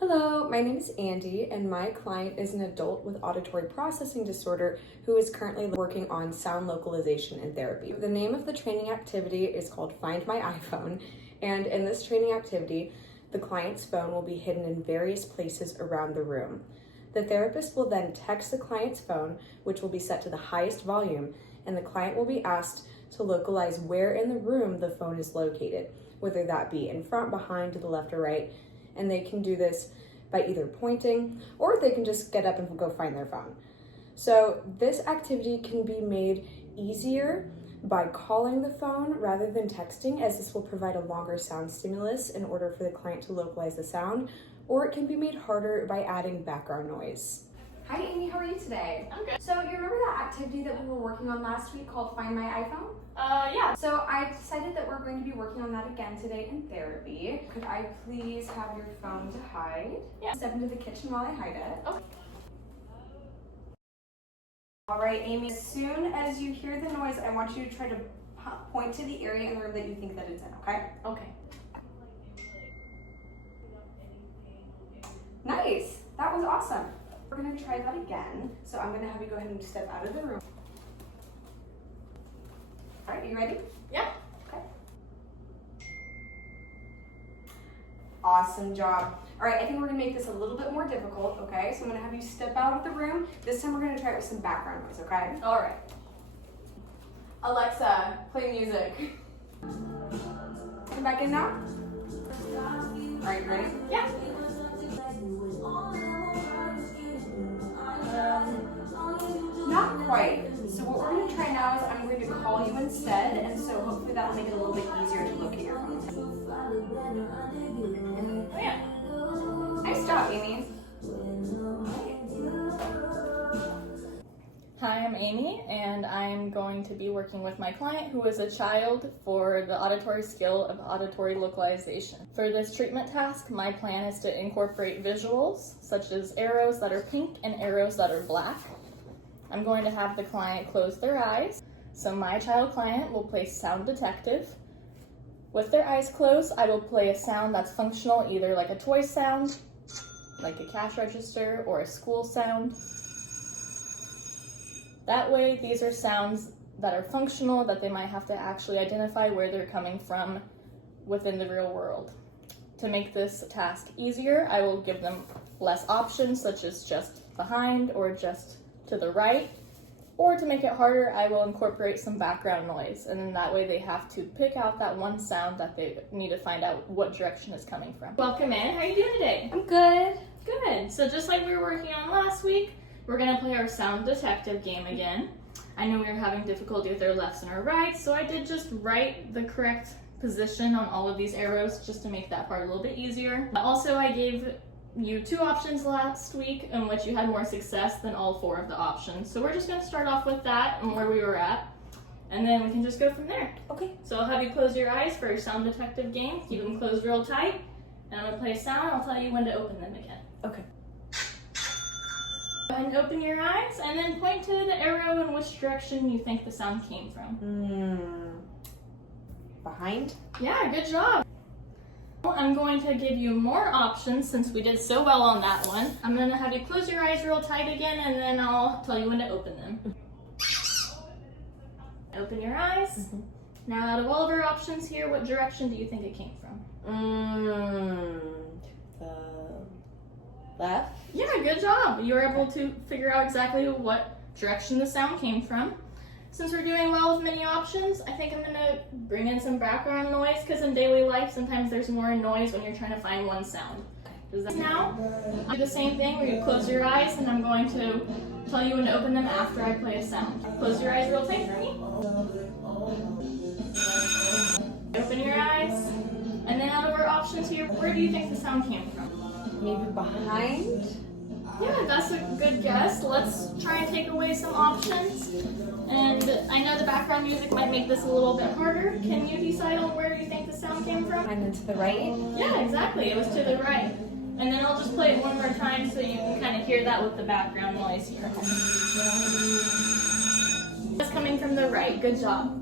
Hello, my name is Andy, and my client is an adult with auditory processing disorder who is currently working on sound localization and therapy. The name of the training activity is called Find My iPhone, and in this training activity, the client's phone will be hidden in various places around the room. The therapist will then text the client's phone, which will be set to the highest volume, and the client will be asked to localize where in the room the phone is located, whether that be in front, behind, to the left, or right. And they can do this by either pointing or they can just get up and go find their phone. So this activity can be made easier by calling the phone rather than texting, as this will provide a longer sound stimulus in order for the client to localize the sound, or it can be made harder by adding background noise. Hi Amy, how are you today? I'm good. So you remember that activity that we were working on last week called Find My iPhone? Yeah. So I decided that we're going to be working on that again today in therapy. Could I please have your phone to hide? Yeah. Step into the kitchen while I hide it. Okay. All right, Amy, as soon as you hear the noise, I want you to try to point to the area in the room that you think that it's in, okay? Okay. Nice, that was awesome. We're gonna try that again. So I'm gonna have you go ahead and step out of the room. All right, are you ready? Yeah. Okay. Awesome job. All right, I think we're gonna make this a little bit more difficult, okay? So I'm gonna have you step out of the room. This time we're gonna try it with some background noise, okay? All right. Alexa, play music. Come back in now. All right, you ready? Yeah. Not quite. So what we're going to try now is I'm going to call you instead, and so hopefully that'll make it a little bit easier to locate your phone. Oh yeah. Nice job, Amy. Hi, I'm Amy, and I'm going to be working with my client who is a child for the auditory skill of auditory localization. For this treatment task, my plan is to incorporate visuals, such as arrows that are pink and arrows that are black. I'm going to have the client close their eyes. So my child client will play sound detective. With their eyes closed, I will play a sound that's functional, either like a toy sound, like a cash register, or a school sound. That way, these are sounds that are functional, that they might have to actually identify where they're coming from within the real world. To make this task easier, I will give them less options, such as just behind or just to the right. Or to make it harder, I will incorporate some background noise, and then that way they have to pick out that one sound that they need to find out what direction it's coming from. Welcome in. How are you doing today? I'm good. Good. So just like we were working on last week, we're gonna play our sound detective game again. I know we were having difficulty with our lefts and our rights, so I did just write the correct position on all of these arrows just to make that part a little bit easier. Also, I gave you 2 options last week in which you had more success than all 4 of the options. So we're just gonna start off with that and where we were at, and then we can just go from there. Okay. So I'll have you close your eyes for your sound detective game. Keep them closed real tight, and I'm gonna play a sound. I'll tell you when to open them again. Okay. Go ahead and open your eyes, and then point to the arrow in which direction you think the sound came from. Behind? Yeah, good job. I'm going to give you more options since we did so well on that one. I'm going to have you close your eyes real tight again, and then I'll tell you when to open them. Open your eyes. Mm-hmm. Now, out of all of our options here, what direction do you think it came from? The left? Yeah, good job. You were able to figure out exactly what direction the sound came from. Since we're doing well with many options, I think I'm gonna bring in some background noise, because in daily life, sometimes there's more noise when you're trying to find one sound. Does that now? Do the same thing where you close your eyes, and I'm going to tell you when to open them after I play a sound. Close your eyes real tight for me. Open your eyes. And then out of our options here, where do you think the sound came from? Maybe behind? Yeah, that's a good guess. Let's try and take away some options. And I know the background music might make this a little bit harder. Can you decide on where you think the sound came from? And then to the right? Yeah, exactly. It was to the right. And then I'll just play it one more time so you can kind of hear that with the background noise here. It's coming from the right. Good job.